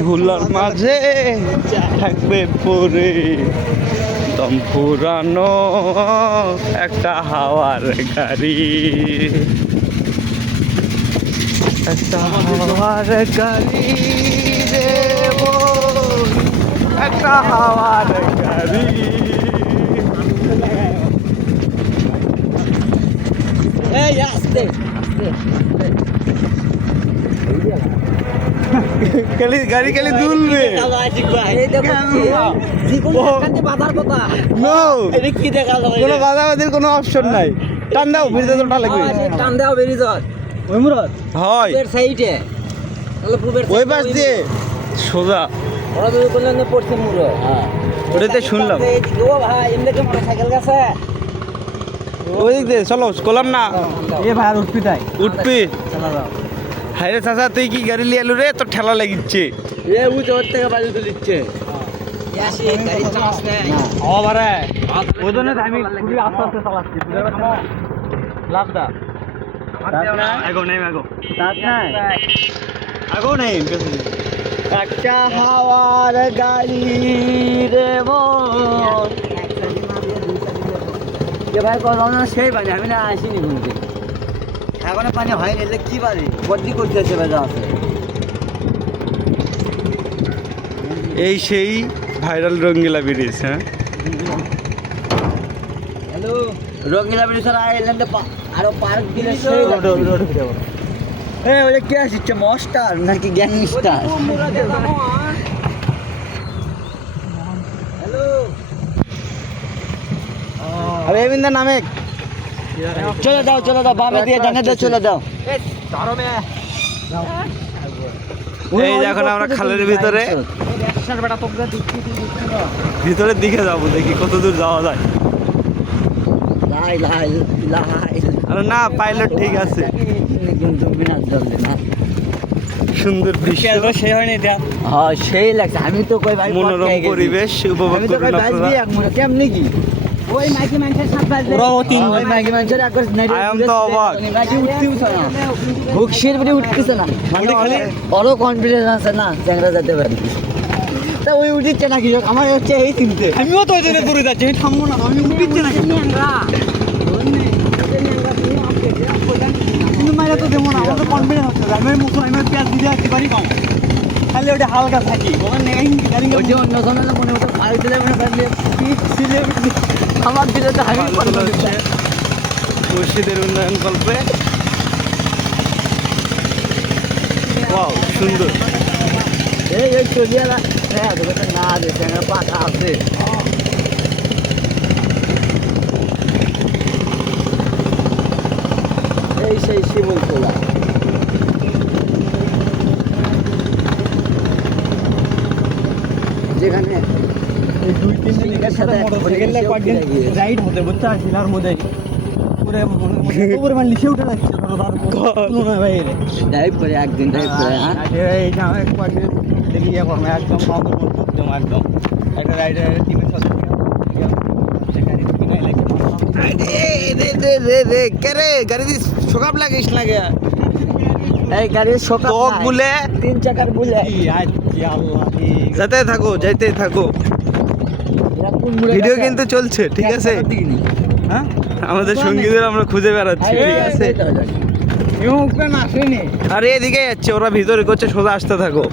ধুলার মাঝে থাকবে পরে দম ফুরানো একটা হাওয়ার গাড়ি, একটা হাওয়ার গাড়ি রে বোন, একটা হাওয়ার গাড়ি। এই আস্তে খালি গাড়ি খালি দুলবে। কোনো বাধাবাধির কোনো অপশন নাই। টান দাও বেরিয়ে তো লাগবে। টান দাও বেরিয়ে যাও হয় সাইডে ওই পাশ দিয়ে সোজা ওরা যদি করলেন পড়ছে মুড়ো। হ্যাঁ ওটাতে শুনলাম ও ভাই এমনি মোটরসাইকেল গেছে ওই দিক দিয়ে চলো করলাম না। এ ভাই উঠবি তাই উঠবি হাই রে চাচা তুই কি গাড়ি লিয়ে এলু রে তোর ঠেলা লাগিচ্ছে। এ উ তোর থেকে বাজু তো লিখছে ইয়াসি গাড়ি চালাস না ও বারে ওই জন্য আমি খুবই আস্তে আস্তে চালাচ্ছি বুঝতে পারছ না লাভ দা আগো নেই আগো আগো নেই একটা হাওয়ার গাড়ি রে মন এ ভাই কোন সেই পানি আমি না আসিনি ঘুরতে এখনো পানি হয়নি এলে কি পারি বদলি করতেছে বাজা আছে এই সেই ভাইরাল রঙ্গিলা ব্রিজ। হ্যাঁ হ্যালো রঙ্গিলা ব্রিজ আর আইল্যান্ডে আরো পার্ক দিলে সেই রোড এ ওলে কি আসছে মস্টার নাকি গ্যাংস্টার হ্যালো আরে এবিন্দা নামে চলে দাও বামে দিয়ে ডানে দিয়ে চলে দাও এই যে এখন আমরা খালের ভিতরে ভিতরের দিকে যাবো, দেখি কত দূর যাওয়া যায়। লাই লাই লাই আরে না পাইলট ঠিক আছে, কিন্তু বিনা জলে না সুন্দর দৃশ্য সেই হয়নি এটা। হ্যাঁ সেই লাগছে, আমি তো কই ভাই মনোরম পরিবেশ উপভোগ আমি তো কই করুন ভাই আপনারা। এক মনে কেমনে কি ওই মাইকি মানুষের সাথে বাজে ওরাও তিন ওই মাইকি মানুষের একবার I am তো অবাক। গাড়ি উঠতেইছ না হুকশির বড়ি উঠতেছ না মানে ওরও কনফিডেন্স আছে না চ্যাংরা যেতে পারে তা ওই উঠিচ্ছে নাকি আমার হচ্ছে এই চিনতে আমিও তো ওই জন্য দূরে যাচ্ছি, আমি থামবো না, আমি উঠিচ্ছে নাকি কিন্তু মাইরা তো দেবো না, আমার তো কনফিডেন্স হচ্ছে আমি মুখ আমি পেঁয়াজ দিয়ে আসতে পারি কম খালি ওটা হালকা থাকি ওই যে অন্য কোনো মনে মতো ফাল দিলে মনে পারলে আমার দিলে তো আমি মসজিদের উন্নয়ন কল্পে। ওয়াও সুন্দর। এই চলিয়া হ্যাঁ তোকে না দেখে পাখা আছে এই সেই শিমুল তোলা যেখানে এই 2-3 দিন এর সাথে মোটরসাইকেল কয়েকদিন রাইড হতে বুঝতে আসিলার মধ্যে পুরো উপরে মানে লিখে উঠে যাচ্ছে না ভাই রে ড্রাইভ করে একদিন ড্রাইভ করে এই যে আমি কয়েকদিন দেখি ইয়ে করবো একদম পাগল একদম একদম একটা রাইডার টিমের সাথে গাড়ি দিয়ে শোকাপ লাগিস না গে এই গাড়ির শোকাপ টক বলে 3 চাকার বলে যাইতে থাকো ভিডিও কিন্তু চলছে ঠিক আছে। হ্যাঁ আমাদের সঙ্গীদের আমরা খুঁজে বেড়াচ্ছি ঠিক আছে। আরে এদিকে যাচ্ছে ওরা ভিতরে করছে, সোজা আসতে থাকো।